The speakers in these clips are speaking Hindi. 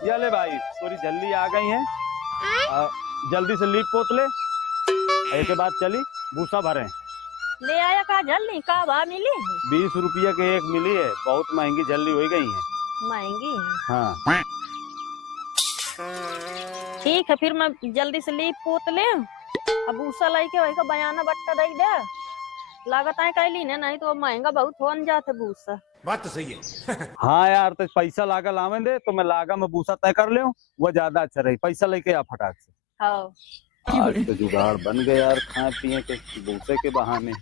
ये ले भाई, थोड़ी जल्दी आ गई है, जल्दी से लीप पोत ले, एक बाद चली भूसा भरे। ले आया का जल्दी का भाव मिली? 20 रुपया के एक मिली है, बहुत महंगी जल्दी हो गई है। महंगी है? हाँ ठीक है, फिर मैं जल्दी से लीप पोत ले, अब भूसा लाई के वही का बयाना बट्टा दे दे, लागत है कैली ने, नहीं तो महंगा बहुत हो जाते भूसा। बात तो सही है। हाँ यार, तो पैसा लागा लावे दे तो मैं लागा में भूसा तय कर ले, वो ज्यादा अच्छा रही। पैसा लेके आ फटाक से। हाँ आज तो जुगाड़ बन गए यार, खाए पिए के भूसे के बहाने।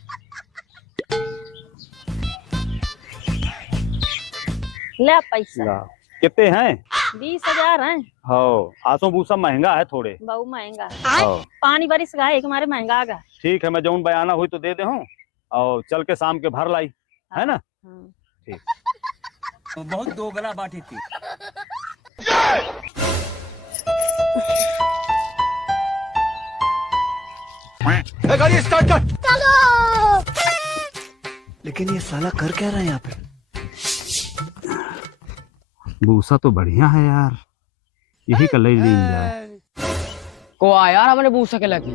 ले पैसा। कितने हैं? 20,000 हैं। हाँ, आसो भूसा महंगा है थोड़े, बहुत महंगा। हाँ। पानी बारिश का है हमारे महंगा आगा। ठीक है, मैं जौन बयाना हुई तो दे दे हूँ, और चल के शाम के भर लाई, है ना? ठीक। तो बहुत दोगला बाटी थी। गाड़ी स्टार्ट कर। चलो। लेकिन ये साला कर क्या रहा है यहाँ पे? भूसा तो बढ़िया है यार, यही कल ही लीन जाए। को आ यार हमारे भूसा के लगी।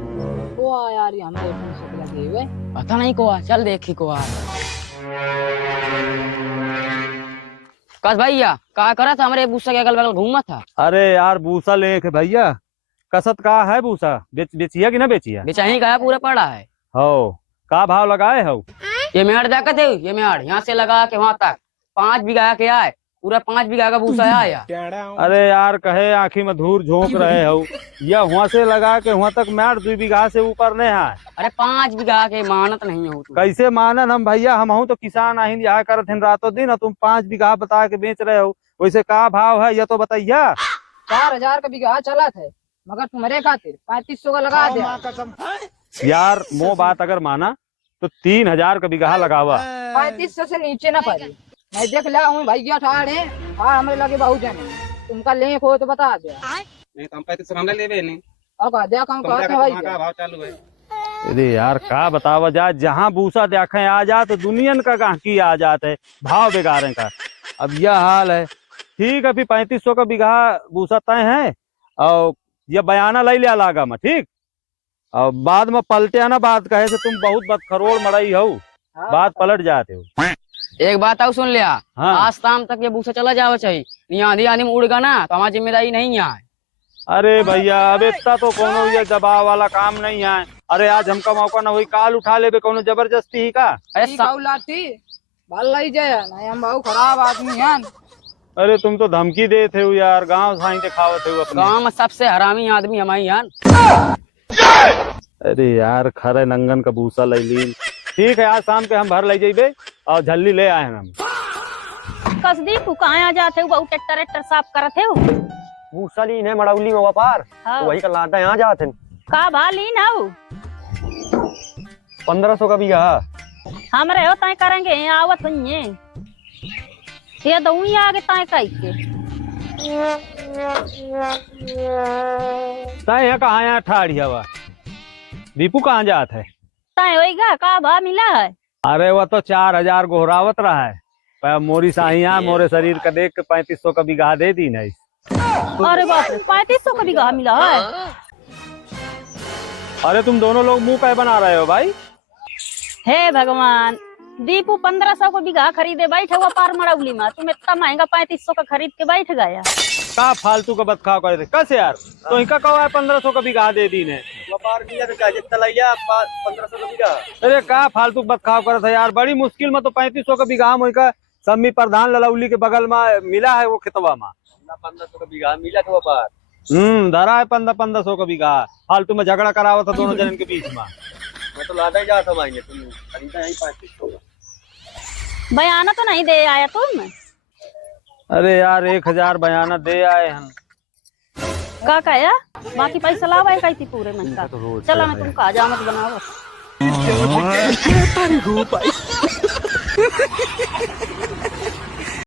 को आ यार ये हमारे भूसा के लगी हुए। पता नहीं को आ, चल देखी को आ। कस भैया का करा था हमारे भूसा के अगल बगल घूमा था? अरे यार भूसा ले के भैया, कसत का है भूसा, बेचिया कि ना बेचिया? बेचाही का पूरा पड़ा है। हो का भाव लगाए हो? ये मेड़ देखा थे, ये मेड़ यहाँ से लगा के वहां तक 5 बीघा के आए, पूरा 5 बीघा का भूसा आया। अरे यार कहे आँखी में धूर झोंक रहे हो, या वहाँ से लगा के वहाँ तक मैट 2 बीघा से ऊपर नहीं है। अरे 5 बीघा के मानत नहीं हो तू। कैसे मानन हम भैया, हम हूँ तो किसान आहिन यहाँ करत हैं रातों दिन, तुम 5 बीघा बता के बेच रहे हो, वैसे का भाव है ये तो बताइए। 4000 का बीघा चला थे, मगर तुम्हारे खातिर 3500 का लगा दे। यार वो बात अगर माना तो 3000 का बीघा लगावा। 3500 से नीचे ना पड़े। मैं देख लिया हूँ भैया ठाड़े, हाँ हमें लगे बहुत जाने, तुमका लिंक हो तो बता दे। नहीं तो हम 3500 हमने लेवे नहीं। और देखा हूँ का भाव चालू है। अरे यार का बतावा जा, जहाँ भूसा देखे आ जा तो दुनियन का गाहकी आ जाते, भाव बेगारे का। अब यह हाल है। ठीक है, फिर 3500 का बीघा भूसा तय है, और ये बयाना ले लिया लागा में, ठीक। और बाद में पलटे ना बात कहे से तुम बहुत बदखरोड़ मरई हो, बात पलट जाते हो। एक बात और सुन लिया, हाँ। आज शाम तक ये भूसा चला जावा चाहिए, नहीं आंधी आंधी में उड़ गया ना तो हमारी जिम्मेदारी नहीं है। अरे भैया अब इतना तो कोनो ये दबाव वाला काम नहीं है। अरे आज हमका मौका ना हुई, काल उठा ले कोनो जबरदस्ती ही का। अरे लाठी बाल लाई जाए नहीं, हम बहुत खराब आदमी हैं। अरे तुम तो धमकी देते हो यार, गांव साई दिखावत हो अपने। गाँव में सबसे हरामी आदमी हमारी हैं। अरे यार खरे नंगन का भूसा ले ली। ठीक है, आज शाम के हम भर ले जाइबे और झल्ली ले आए हम। कसदी तू कहाँ आ जाते हो, बहुत ट्रैक्टर साफ करते हो? भूसा लीन है मड़ौली में व्यापार, तो वही का लाटा यहाँ जाते हैं। का भा लीन हो? 1500 का बीघा। हम रहे हो तय करेंगे, आवत हुई ये दऊँ आगे तय कह के। तय है कहाँ यहाँ ठाड़ी हवा, दीपू कहाँ जात है? तय होएगा का भा मिला है? अरे वो तो 4000 गोहरावत रहा है, पर मोरी साहिया मोरे शरीर का देख के 3500 का बीघा दे दी नहीं। अरे बाप रे, 3500 का बीघा मिला है? अरे तुम दोनों लोग मुंह काय बना रहे हो भाई? हे भगवान, दीपू 1500 को बीघा खरीदे बैठे हुआ पार मड़ौली में, तुम इतना महंगा 3500 का खरीद के बैठ गया। का फालतू का बदखाव करे थे कस यार, तो इनका कहो 1500 का बीघा दे दी ने। व्यापार किया तो क्या जितना लिया 1500 का बीघा। अरे का फालतू बदखाव करे थे यार, बड़ी मुश्किल में तो 3500 का बीघा में का सम्मी प्रधान ललौली के बगल में मिला है वो खेतवा में। 1500 का बीघा मिला था व्यापार। धरा है 1500 का बीघा, फालतू में झगड़ा करावा था दोनों जन के बीच में। मैं तो लादा ही जाता मांगे, तुम खरीदा यही 3500 का। बयाना तो नहीं दे आया तुम? अरे यार 1000 बयाना दे आए हम। का कहा बाकी पैसा लावा है थी पूरे मन का। चलो ना तुम का जामत बनाओ।